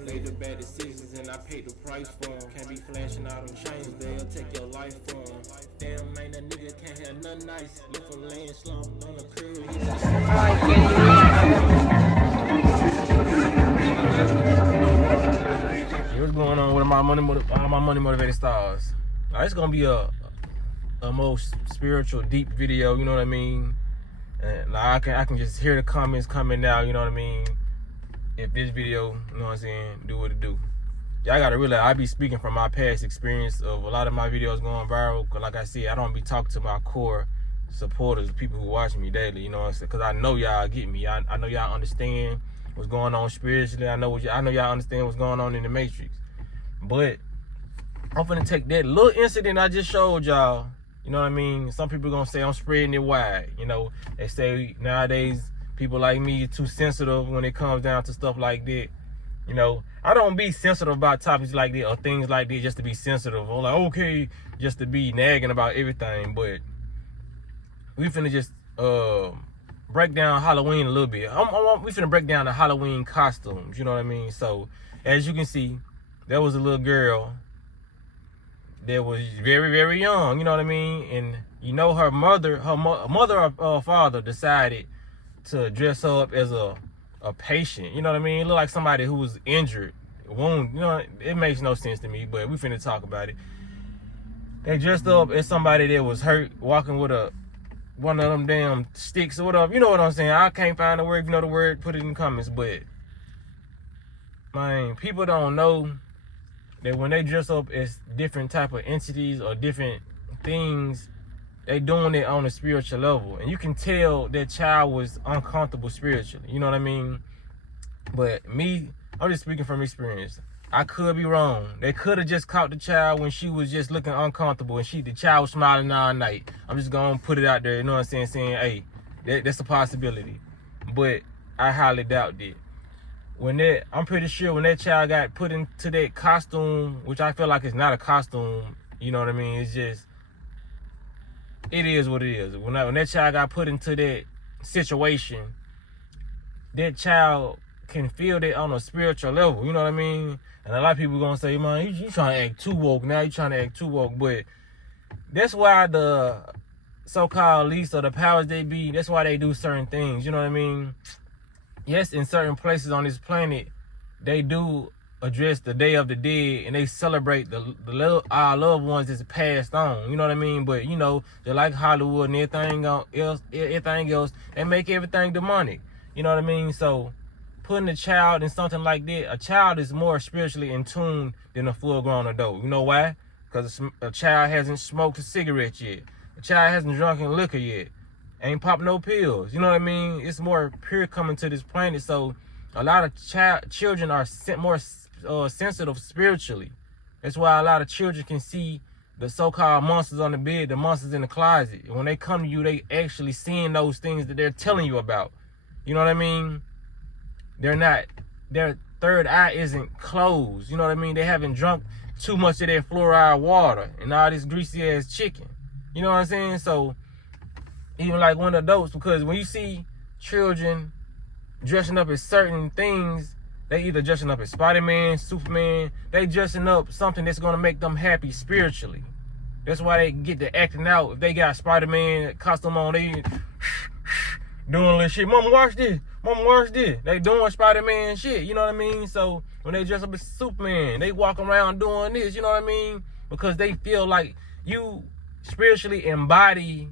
Made the bad decisions and I paid the price for them. Can't be flashing out on chains, they'll take your life from them. Damn, man, a nigga can't have nothing nice. Left him laying slumped on the curb. What's going on with all my money motivated stars? It's gonna be a most spiritual, deep video. You know what I mean? And I can just hear the comments coming now. You know what I mean? If this video, you know what I'm saying, do what it do. Y'all gotta realize I be speaking from my past experience of a lot of my videos going viral. Cause like I said, I don't be talking to my core supporters, people who watch me daily. You know what I'm saying? Cause I know y'all get me. I know y'all understand what's going on spiritually. I know y'all understand what's going on in the Matrix. But I'm finna take that little incident I just showed y'all. You know what I mean? Some people gonna say I'm spreading it wide. You know, they say nowadays people like me are too sensitive when it comes down to stuff like that. You know, I don't be sensitive about topics like that or things like that just to be sensitive. I'm like, okay, just to be nagging about everything. But we finna just break down Halloween a little bit. We finna break down the Halloween costumes. You know what I mean? So, as you can see, there was a little girl that was very, very young, you know what I mean? And you know her mother or father decided to dress her up as a patient, you know what I mean? It looked like somebody who was injured, wounded, you know, it makes no sense to me, but we finna talk about it. They dressed up as somebody that was hurt, walking with one of them damn sticks or whatever, you know what I'm saying? I can't find the word, if you know the word, put it in the comments, but, man, people don't know that when they dress up as different type of entities or different things, they doing it on a spiritual level. And you can tell that child was uncomfortable spiritually. You know what I mean? But me, I'm just speaking from experience. I could be wrong. They could have just caught the child when she was just looking uncomfortable and the child was smiling all night. I'm just going to put it out there, you know what I'm saying, hey, that's a possibility. But I highly doubt that. I'm pretty sure when that child got put into that costume, which I feel like it's not a costume, you know what I mean? It's just, it is what it is. When that child got put into that situation, that child can feel that on a spiritual level, you know what I mean? And a lot of people gonna say, man, you trying to act too woke now, you trying to act too woke. But that's why the so-called elites or the powers they be, that's why they do certain things, you know what I mean? Yes, in certain places on this planet, they do address the Day of the Dead and they celebrate our loved ones that's passed on. You know what I mean? But you know, just like Hollywood and everything else, they make everything demonic. You know what I mean? So putting a child in something like that, a child is more spiritually in tune than a full-grown adult. You know why? Because a child hasn't smoked a cigarette yet. A child hasn't drunken liquor yet. Ain't pop no pills, you know what I mean? It's more pure coming to this planet, so a lot of children are more sensitive spiritually. That's why a lot of children can see the so-called monsters on the bed, the monsters in the closet. And when they come to you, they actually seeing those things that they're telling you about. You know what I mean? Their third eye isn't closed. You know what I mean? They haven't drunk too much of their fluoride water and all this greasy ass chicken. You know what I'm saying? So even like when adults, because when you see children dressing up as certain things, they either dressing up as Spider-Man, Superman, they dressing up something that's gonna make them happy spiritually. That's why they get to acting out. If they got Spider-Man costume on, they doing this shit. Mama, watch this. Mama, watch this. They doing Spider-Man shit, you know what I mean? So when they dress up as Superman, they walk around doing this, you know what I mean? Because they feel like you spiritually embody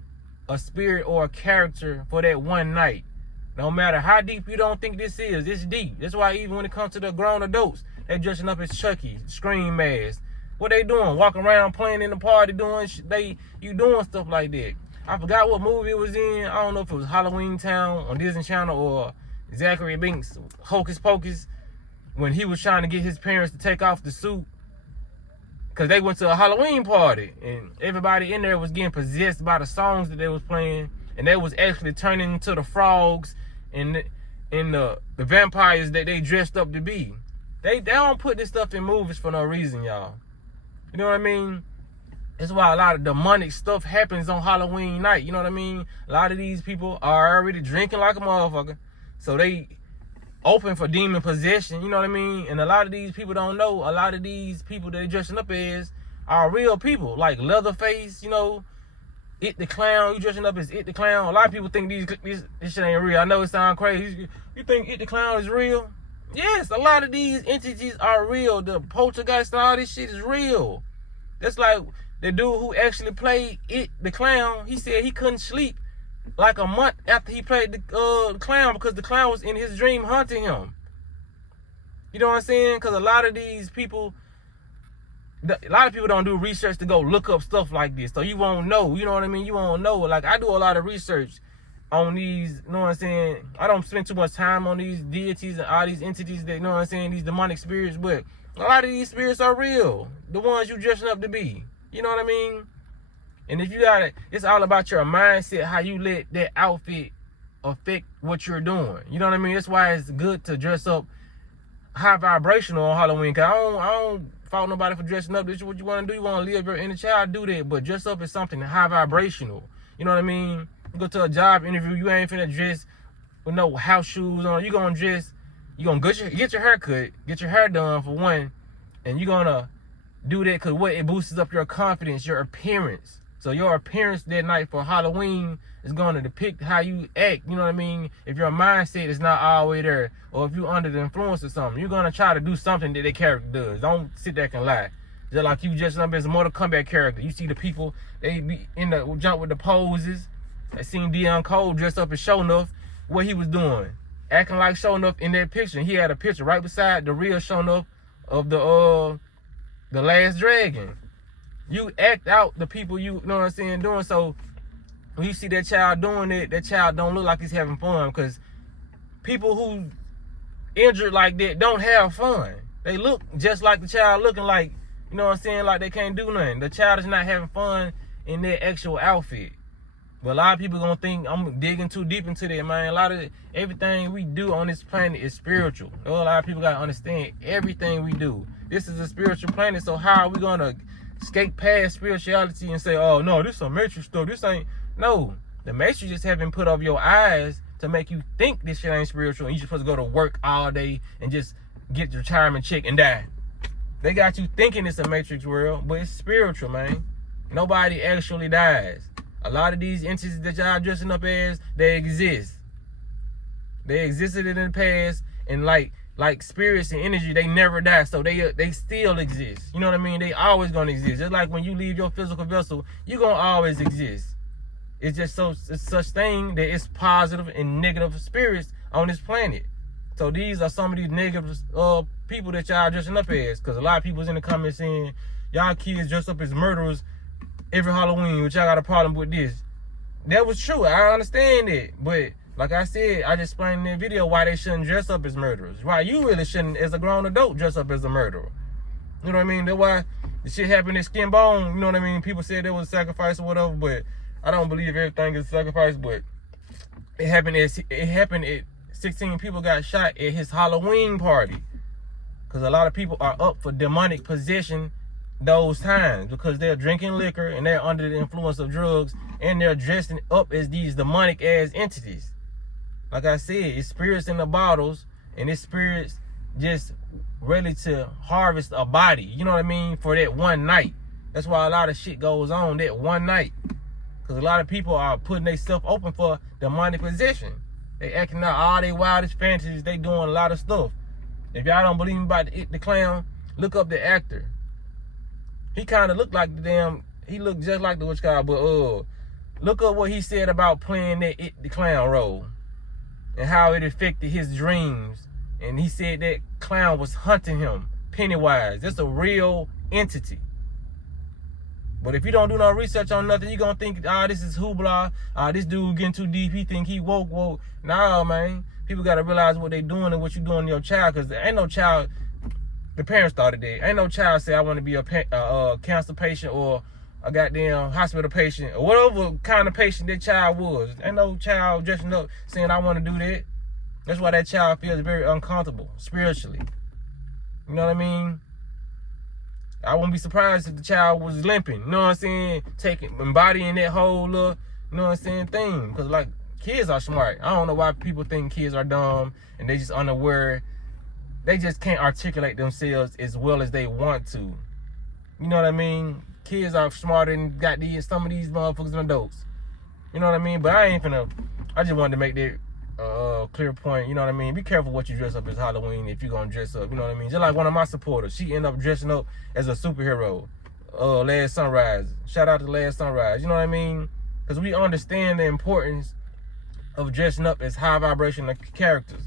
a spirit or a character for that one night. No matter how deep you don't think this is, it's deep. That's why even when it comes to the grown adults, they dressing up as Chucky, Scream Mask. What they doing? Walking around playing in the party, doing stuff like that. I forgot what movie it was in. I don't know if it was Halloween Town on Disney Channel or Zachary Binks' Hocus Pocus, when he was trying to get his parents to take off the suit because they went to a Halloween party and everybody in there was getting possessed by the songs that they was playing, and they was actually turning into the frogs and the vampires that they dressed up to be. They don't put this stuff in movies for no reason, y'all. You know what I mean? That's why a lot of demonic stuff happens on Halloween night. You know what I mean? A lot of these people are already drinking like a motherfucker. So they open for demon possession, you know what I mean? And a lot of these people don't know, a lot of these people that they're dressing up as are real people, like Leatherface, you know, It the Clown. You dressing up as It the Clown. A lot of people think this shit ain't real. I know it sounds crazy. You think It the Clown is real? Yes, a lot of these entities are real. The poltergeist and all this shit is real. That's like the dude who actually played It the Clown. He said he couldn't sleep like a month after he played the clown because the clown was in his dream hunting him. You know what I'm saying? Because a lot of people don't do research to go look up stuff like this. So you won't know. You know what I mean? You won't know. Like, I do a lot of research on these, you know what I'm saying? I don't spend too much time on these deities and all these entities that, you know what I'm saying, these demonic spirits, but a lot of these spirits are real. The ones you dressing up to be. You know what I mean? And if you got it, it's all about your mindset, how you let that outfit affect what you're doing. You know what I mean? That's why it's good to dress up high vibrational on Halloween. Cause I don't fault nobody for dressing up. This is what you want to do. You want to live your inner child, do that. But dress up is something high vibrational. You know what I mean? You go to a job interview, you ain't finna dress with no house shoes on. You gonna dress, you gonna get your hair cut, get your hair done for one, and you gonna do that because what? It boosts up your confidence, your appearance. So your appearance that night for Halloween is going to depict how you act. You know what I mean? If your mindset is not all the way there, or if you're under the influence of something, you're going to try to do something that their character does. Don't sit there and lie. Just like you just up as a Mortal Kombat character. You see the people, they be in the jump with the poses. I seen Deon Cole dressed up as Sho'nuff. What he was doing? Acting like Sho'nuff in that picture. He had a picture right beside the real Sho'nuff of the Last Dragon. You act out the people you know what I'm saying doing. So when you see that child doing it, that child don't look like he's having fun, because people who injured like that don't have fun. They look just like the child looking like, you know what I'm saying, like they can't do nothing. The child is not having fun in their actual outfit. But a lot of people gonna think I'm digging too deep into that, man. A lot of everything we do on this planet is spiritual. A lot of people gotta understand everything we do. This is a spiritual planet, so how are we gonna skate past spirituality and say, oh no, this is some Matrix stuff, this ain't. No, the Matrix just haven't put over your eyes to make you think this shit ain't spiritual, and you supposed to go to work all day and just get your retirement check and die. They got you thinking it's a Matrix world, but it's spiritual, man. Nobody actually dies. A lot of these entities that y'all dressing up as, they exist. They existed in the past, and like spirits and energy, they never die, so they still exist. You know what I mean? They always gonna exist. Just like when you leave your physical vessel, you gonna always exist. It's just it's such thing that it's positive and negative spirits on this planet. So these are some of these negative people that y'all dressing up as, because a lot of people's in the comments saying y'all kids dress up as murderers every Halloween, which y'all got a problem with this. That was true. I understand it, but like I said, I just explained in that video why they shouldn't dress up as murderers. Why you really shouldn't, as a grown adult, dress up as a murderer. You know what I mean? That's why the shit happened at Skin Bone. You know what I mean? People said it was a sacrifice or whatever, but I don't believe everything is a sacrifice. But it happened at 16 people got shot at his Halloween party, because a lot of people are up for demonic possession those times, because they're drinking liquor and they're under the influence of drugs, and they're dressing up as these demonic ass entities. Like I said, it's spirits in the bottles, and it's spirits just ready to harvest a body, you know what I mean, for that one night. That's why a lot of shit goes on that one night, because a lot of people are putting themselves open for demonic possession. They acting out all their wildest fantasies. They doing a lot of stuff. If y'all don't believe me about the Clown, look up the actor. He kind of looked like he looked just like the witch guy, but look up what he said about playing that the Clown role and how it affected his dreams. And he said that clown was hunting him, Pennywise. That's a real entity. But if you don't do no research on nothing, you're going to think, this is hoopla. This dude getting too deep. He think he woke. Nah, man. People got to realize what they doing and what you doing to your child, because there ain't no child. The parents started that. Ain't no child say, I want to be a cancer patient or a goddamn hospital patient or whatever kind of patient that child was. Ain't no child dressing up saying, I want to do that. That's why that child feels very uncomfortable spiritually. You know what I mean? I wouldn't be surprised if the child was limping, you know what I'm saying? Embodying that whole little, you know what I'm saying, thing. Because like Kids are smart. I don't know why people think kids are dumb and they just unaware. They just can't articulate themselves as well as they want to. You know what I mean? Kids are smarter than some of these motherfuckers and adults. You know what I mean? But I just wanted to make that clear point. You know what I mean? Be careful what you dress up as Halloween if you're gonna dress up. You know what I mean? Just like one of my supporters, she ended up dressing up as a superhero. Last Sunrise. Shout out to Last Sunrise. You know what I mean? Because we understand the importance of dressing up as high vibrational characters.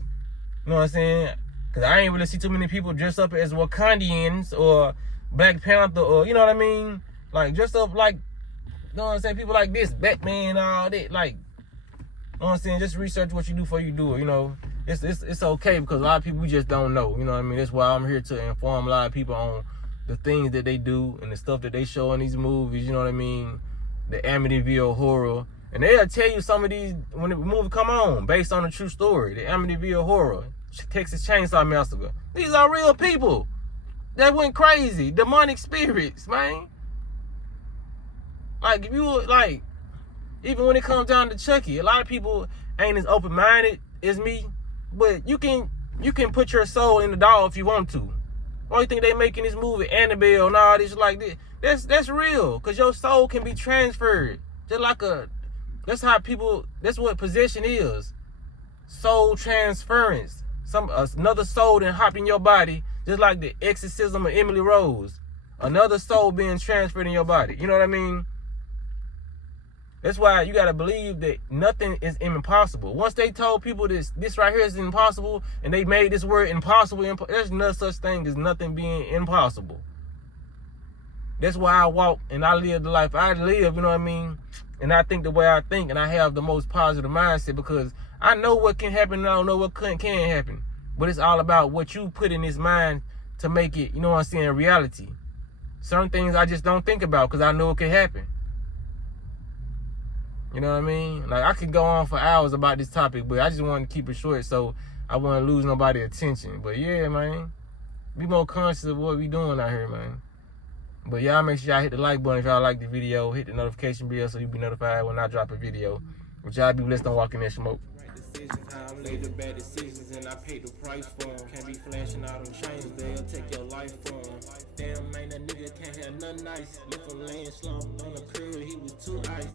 You know what I'm saying? Because I ain't really see too many people dress up as Wakandians or Black Panther or, you know what I mean? Like, dress up like, you know what I'm saying? People like this, Batman, all that. Like, you know what I'm saying? Just research what you do before you do it, you know? It's okay because a lot of people, we just don't know. You know what I mean? That's why I'm here to inform a lot of people on the things that they do and the stuff that they show in these movies, you know what I mean? The Amityville Horror. And they'll tell you some of these, when the movie come on, based on a true story. The Amityville Horror, Texas Chainsaw Massacre. These are real people that went crazy. Demonic spirits, man. Like, if you, like, even when it comes down to Chucky, a lot of people ain't as open-minded as me, but you can put your soul in the doll if you want to. Only thing they making this movie, Annabelle and all this like this, that's real, because your soul can be transferred. Just like that's how people, that's what possession is. Soul transference. Another soul then hop in your body, just like the exorcism of Emily Rose. Another soul being transferred in your body. You know what I mean? That's why you got to believe that nothing is impossible. Once they told people this right here is impossible, and they made this word impossible, there's no such thing as nothing being impossible. That's why I walk and I live the life I live, you know what I mean? And I think the way I think, and I have the most positive mindset because I know what can happen and I don't know what can't happen. But it's all about what you put in this mind to make it, you know what I'm saying, reality. Certain things I just don't think about because I know it can happen. You know what I mean? Like, I could go on for hours about this topic, but I just want to keep it short so I wouldn't lose nobody's attention. But yeah, man, be more conscious of what we doing out here, man. But y'all make sure y'all hit the like button if y'all like the video. Hit the notification bell so you'll be notified when I drop a video. But y'all be blessed, don't walk in that smoke. I made the bad decisions and I paid the price for them. Can't be flashing out on chains, they'll take your life from them. Damn, man, that nigga can't have nothing nice. Left him laying slumped on the curb, he was too ice.